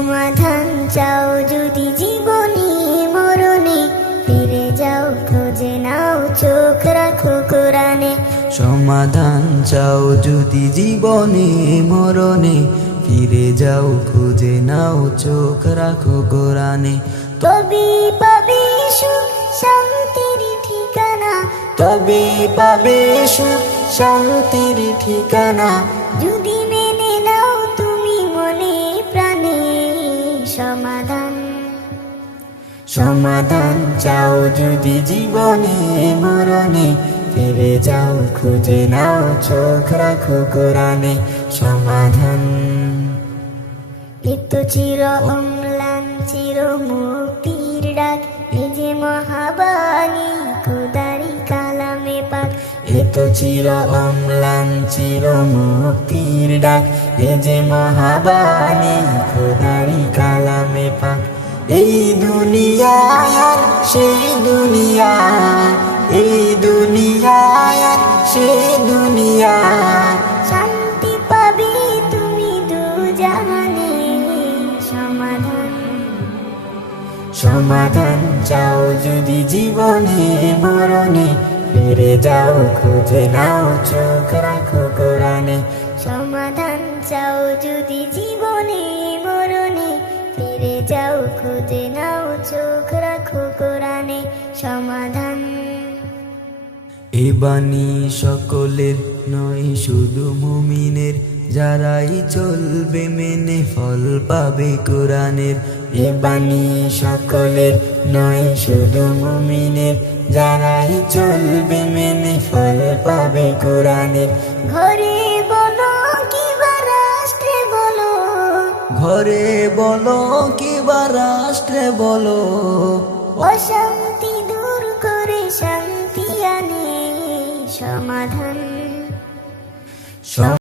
সমাধান চাও যদি জীবনে মরণে, ফিরে যাও খুঁজে নাও চোখ রাখো কোরআনে। সমাধান চাও যদি জীবনে মরণে, ফিরে যাও খুঁজে নাও চোখ রাখো কোরআনে। তবে পাবে সুখ শান্তির ঠিকানা, তবে পাবে সুখ শান্তির ঠিকানা, যদি মেনে নাও তুমি মনে প্রাণে। সমাধান সমাধান চাও যদি জীবনে মরণে, ফিরে যাও খুঁজে নাও চোখ রাখো কোরআনে। সমাধান এত চির অম্লান চির মুক্তির ডাক, এ যে মহাবাণী খোদারি কালামে পাক। এত চির অম্লান চির মুক্তির ডাক, এ যে মহাবাণী খোদারি কালামে পাক। এই দুনিয়ায় আর সেই দুনিয়া, এই দুনিয়ায় আর সেই দুনিয়া, শান্তি পাবে তুমি দু জাহানে। সমাধান সমাধান চাও যদি জীবনে মরণে, ফিরে যাও খুঁজে নাও চোখ রাখো কোরআনে। সমাধান চাও যদি জীবনে মরণে, ফিরে যাও খুঁজে নাও চোখ রাখো কোরআনে। সমাধান এ বাণী সকলের নয় শুধু মুমিনের, যারাই চলবে মেনে ফল পাবে কোরআনের। এ বাণী সকলের নয় শুধু মুমিনের, যারাই চলবে মেনে ফল পাবে কোরআনের। ঘরে বলো কিবা রাষ্ট্রে বলো, ঘরে বলো কিবা রাষ্ট্রে বলো, অশান্তি দূর করে শান্তি আনে। সমাধান